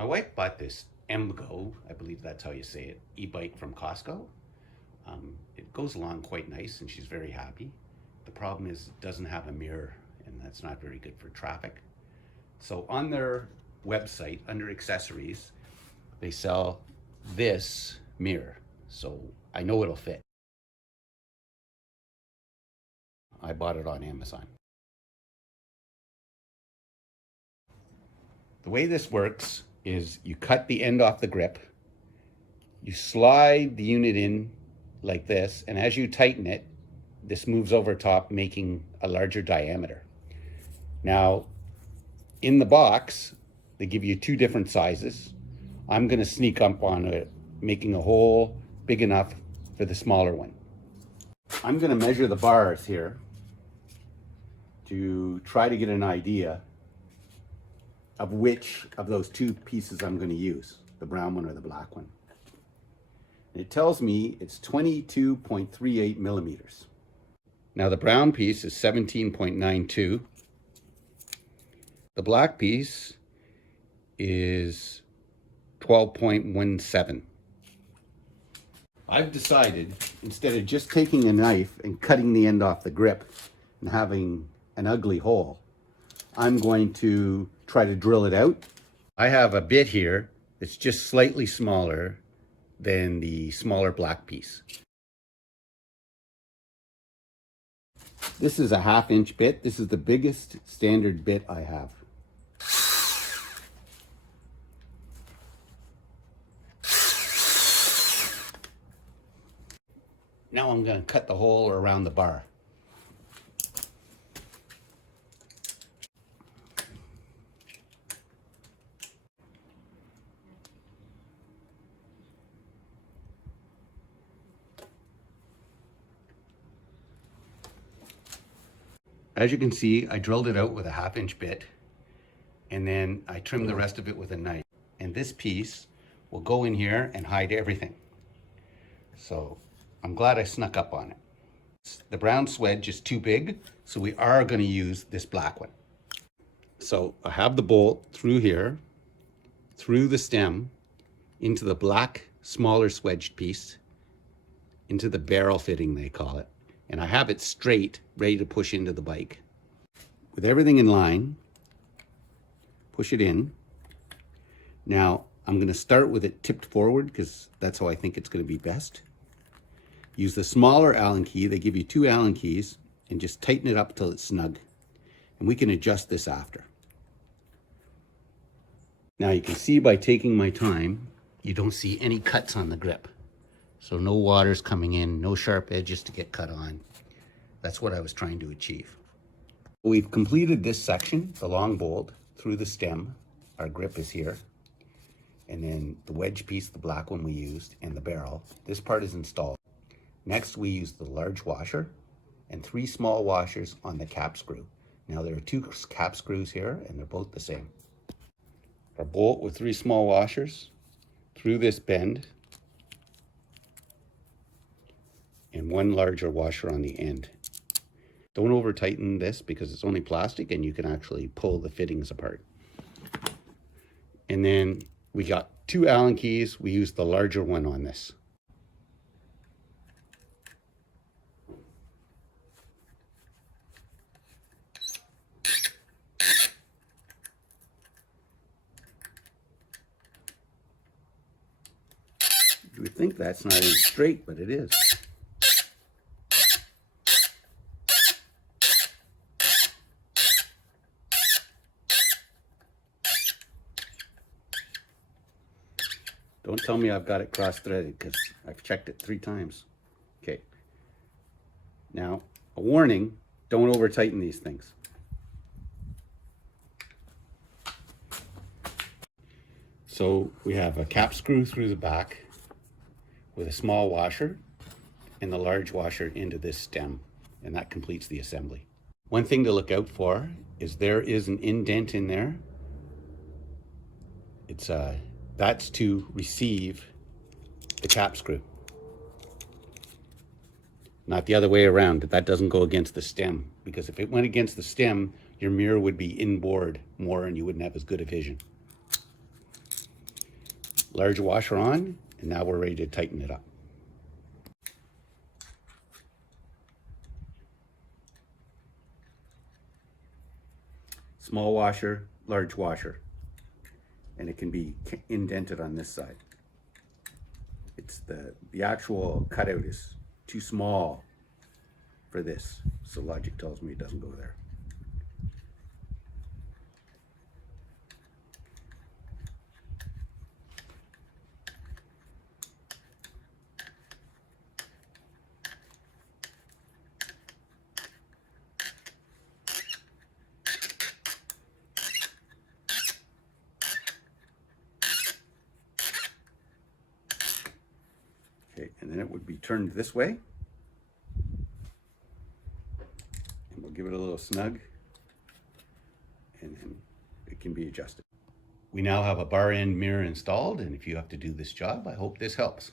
My wife bought this Ebgo, I believe that's how you say it, e-bike from Costco. It goes along quite nice and she's very happy. The problem is it doesn't have a mirror and that's not very good for traffic. So on their website, under accessories, they sell this mirror. So I know it'll fit. I bought it on Amazon. The way this works is you cut the end off the grip, you slide the unit in like this, and as you tighten it, this moves over top, making a larger diameter. Now, in the box, they give you two different sizes. I'm gonna sneak up on it, making a hole big enough for the smaller one. I'm gonna measure the bars here to try to get an idea of which of those two pieces I'm gonna use, the brown one or the black one. And it tells me it's 22.38 millimeters. Now the brown piece is 17.92. The black piece is 12.17. I've decided, instead of just taking a knife and cutting the end off the grip and having an ugly hole, I'm going to try to drill it out. I have a bit here that's just slightly smaller than the smaller black piece. This is a 1/2 inch bit. This is the biggest standard bit I have. Now I'm going to cut the hole around the bar. As you can see, I drilled it out with a 1/2 inch bit, and then I trimmed the rest of it with a knife. And this piece will go in here and hide everything. So I'm glad I snuck up on it. The brown swedge is too big, so we are going to use this black one. So I have the bolt through here, through the stem, into the black, smaller swedged piece, into the barrel fitting, they call it. And I have it straight, ready to push into the bike. With everything in line, push it in. Now, I'm going to start with it tipped forward because that's how I think it's going to be best. Use the smaller Allen key. They give you 2 Allen keys, and just tighten it up till it's snug. And we can adjust this after. Now you can see by taking my time, you don't see any cuts on the grip. So no water's coming in, no sharp edges to get cut on. That's what I was trying to achieve. We've completed this section, the long bolt, through the stem. Our grip is here. And then the wedge piece, the black one we used, and the barrel. This part is installed. Next, we use the large washer and 3 small washers on the cap screw. Now there are 2 cap screws here, and they're both the same. Our bolt with 3 small washers through this bend, and 1 larger washer on the end. Don't over tighten this because it's only plastic and you can actually pull the fittings apart. And then we got 2 Allen keys. We used the larger one on this. You would think that's not even straight, but it is. Don't tell me I've got it cross-threaded because I've checked it 3 times. Okay. Now, a warning, don't over-tighten these things. So we have a cap screw through the back with a small washer and the large washer into this stem, and that completes the assembly. One thing to look out for is there is an indent in there. That's to receive the cap screw. Not the other way around. That doesn't go against the stem, because if it went against the stem, your mirror would be inboard more and you wouldn't have as good a vision. Large washer on, and now we're ready to tighten it up. Small washer, large washer, and it can be indented on this side. It's the actual cutout is too small for this, so logic tells me it doesn't go there. Okay, and then it would be turned this way. And we'll give it a little snug, and then it can be adjusted. We now have a bar end mirror installed, and if you have to do this job, I hope this helps.